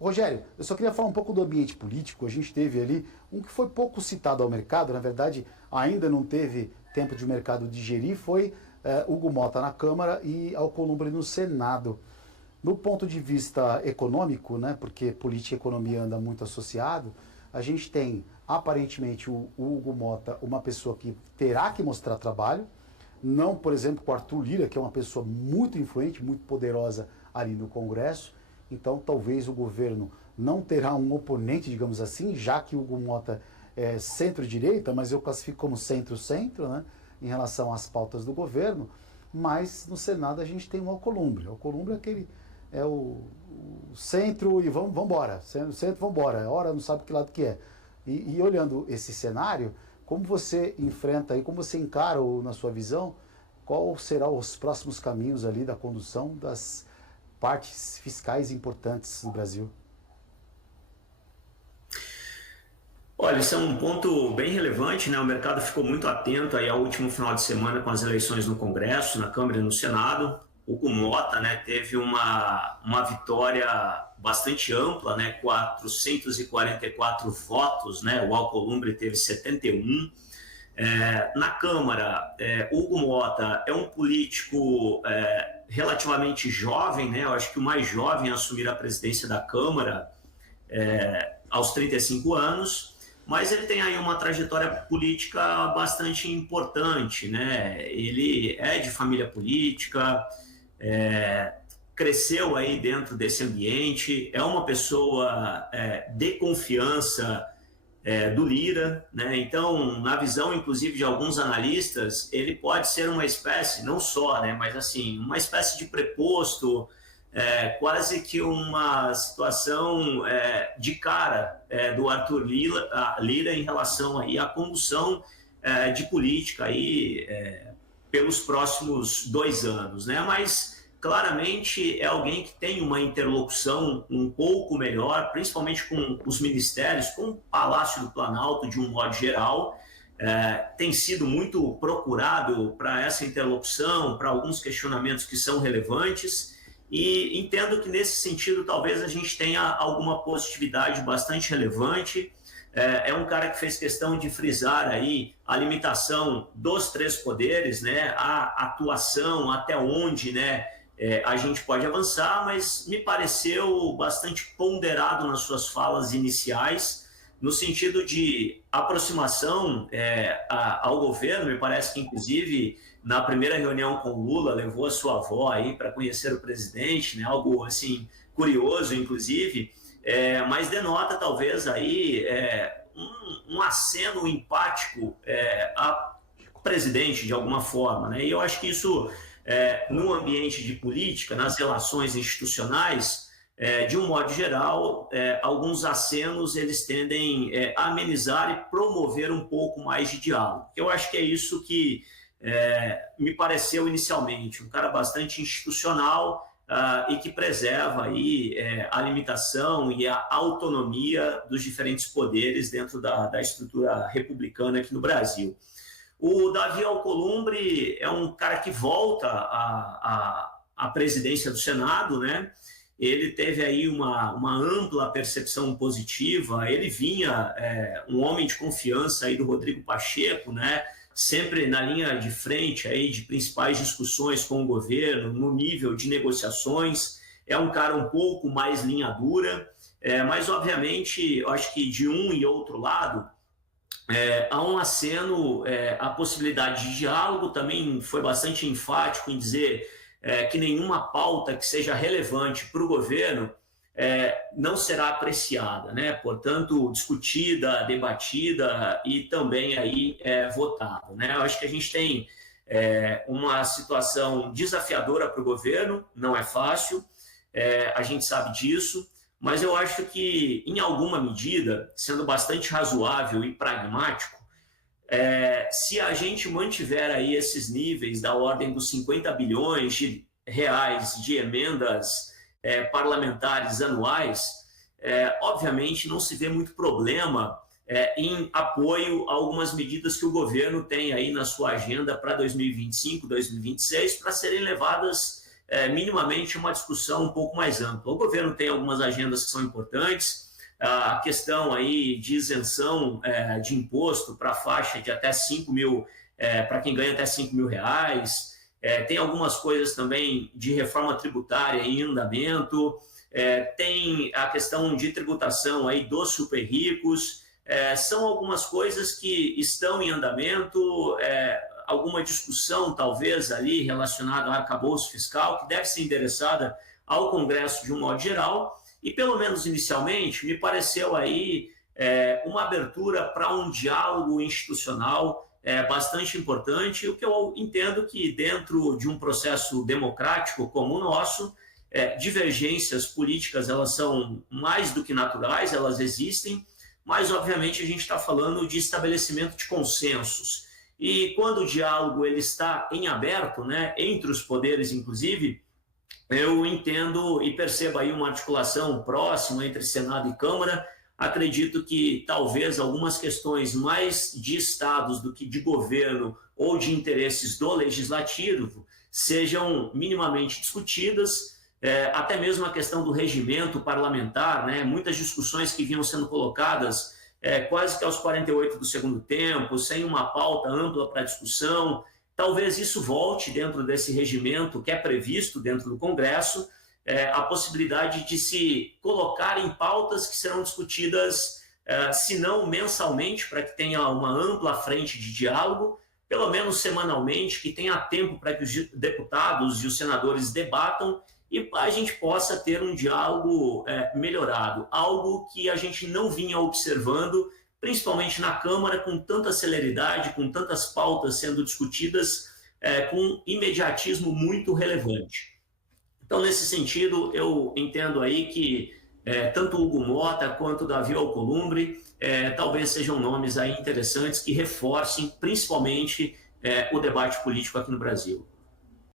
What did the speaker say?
Rogério, eu só queria falar um pouco do ambiente político. A gente teve ali um que foi pouco citado ao mercado, na verdade ainda não teve tempo de o mercado digerir, foi Hugo Mota na Câmara e Alcolumbre no Senado. No ponto de vista econômico, né, porque política e economia andam muito associado, a gente tem aparentemente o Hugo Mota, uma pessoa que terá que mostrar trabalho, não, por exemplo, com o Arthur Lira, que é uma pessoa muito influente, muito poderosa ali no Congresso. Então, talvez o governo não terá um oponente, digamos assim, já que o Hugo Mota é centro-direita, mas eu classifico como centro-centro, né, em relação às pautas do governo. Mas no Senado a gente tem o Alcolumbre. O Alcolumbre é aquele o centro e vamos embora. Centro, vamos embora. Hora não sabe que lado que é. E olhando esse cenário, como você enfrenta e como você encara, na sua visão, qual serão os próximos caminhos ali da condução das partes fiscais importantes do Brasil? Olha, isso é um ponto bem relevante, né? O mercado ficou muito atento aí ao último final de semana com as eleições no Congresso, na Câmara e no Senado. O Hugo Mota, né, teve uma vitória bastante ampla, né, 444 votos, né, o Alcolumbre teve 71. Na Câmara, Hugo Mota é um político relativamente jovem, né, eu acho que o mais jovem a assumir a presidência da Câmara aos 35 anos, mas ele tem aí uma trajetória política bastante importante, né? Ele é de família política, cresceu aí dentro desse ambiente, é uma pessoa de confiança do Lira, né? Então, na visão, inclusive, de alguns analistas, ele pode ser uma espécie, não só, né, mas assim, uma espécie de preposto, quase que uma situação de cara do Arthur Lira em relação aí à condução de política aí, pelos próximos 2 anos, né? Mas claramente é alguém que tem uma interlocução um pouco melhor, principalmente com os ministérios, com o Palácio do Planalto de um modo geral. Tem sido muito procurado para essa interlocução, para alguns questionamentos que são relevantes, e entendo que nesse sentido talvez a gente tenha alguma positividade bastante relevante. É um cara que fez questão de frisar aí a limitação dos três poderes, né, a atuação, até onde, né, a gente pode avançar, mas me pareceu bastante ponderado nas suas falas iniciais, no sentido de aproximação ao governo. Me parece que, inclusive, na primeira reunião com o Lula, levou a sua avó aí para conhecer o presidente, né, algo assim curioso, inclusive, mas denota talvez aí um aceno empático ao presidente, de alguma forma, né? E eu acho que isso, no ambiente de política, nas relações institucionais, de um modo geral, alguns acenos eles tendem a amenizar e promover um pouco mais de diálogo. Eu acho que é isso que me pareceu inicialmente, um cara bastante institucional, e que preserva aí a limitação e a autonomia dos diferentes poderes dentro da estrutura republicana aqui no Brasil. O Davi Alcolumbre é um cara que volta à presidência do Senado, né? Ele teve aí uma ampla percepção positiva, ele vinha um homem de confiança aí do Rodrigo Pacheco, né? Sempre na linha de frente aí de principais discussões com o governo, no nível de negociações. É um cara um pouco mais linha dura, mas obviamente eu acho que de um e outro lado há um aceno à possibilidade de diálogo. Também foi bastante enfático em dizer que nenhuma pauta que seja relevante para o governo não será apreciada, né? Portanto, discutida, debatida e também aí votada, né? Eu acho que a gente tem uma situação desafiadora para o governo, não é fácil, a gente sabe disso, mas eu acho que, em alguma medida, sendo bastante razoável e pragmático, se a gente mantiver aí esses níveis da ordem dos 50 bilhões de reais de emendas parlamentares anuais, obviamente não se vê muito problema em apoio a algumas medidas que o governo tem aí na sua agenda para 2025, 2026, para serem levadas minimamente uma discussão um pouco mais ampla. O governo tem algumas agendas que são importantes, a questão aí de isenção de imposto para a faixa de até 5 mil, para quem ganha até 5 mil reais, tem algumas coisas também de reforma tributária em andamento, tem a questão de tributação aí dos super ricos, são algumas coisas que estão em andamento, alguma discussão talvez ali relacionada ao arcabouço fiscal que deve ser endereçada ao Congresso de um modo geral e pelo menos inicialmente me pareceu aí uma abertura para um diálogo institucional bastante importante, o que eu entendo que dentro de um processo democrático como o nosso, divergências políticas elas são mais do que naturais, elas existem, mas obviamente a gente está falando de estabelecimento de consensos. E quando o diálogo ele está em aberto, né, entre os poderes, inclusive, eu entendo e percebo aí uma articulação próxima entre Senado e Câmara. Acredito que talvez algumas questões mais de estados do que de governo ou de interesses do legislativo sejam minimamente discutidas, até mesmo a questão do regimento parlamentar, né, muitas discussões que vinham sendo colocadas quase que aos 48 do segundo tempo, sem uma pauta ampla para discussão. Talvez isso volte dentro desse regimento que é previsto dentro do Congresso, a possibilidade de se colocar em pautas que serão discutidas, se não mensalmente, para que tenha uma ampla frente de diálogo, pelo menos semanalmente, que tenha tempo para que os deputados e os senadores debatam e a gente possa ter um diálogo melhorado, algo que a gente não vinha observando, principalmente na Câmara, com tanta celeridade, com tantas pautas sendo discutidas, com imediatismo muito relevante. Então, nesse sentido, eu entendo aí que tanto o Hugo Mota quanto o Davi Alcolumbre talvez sejam nomes aí interessantes que reforcem principalmente o debate político aqui no Brasil.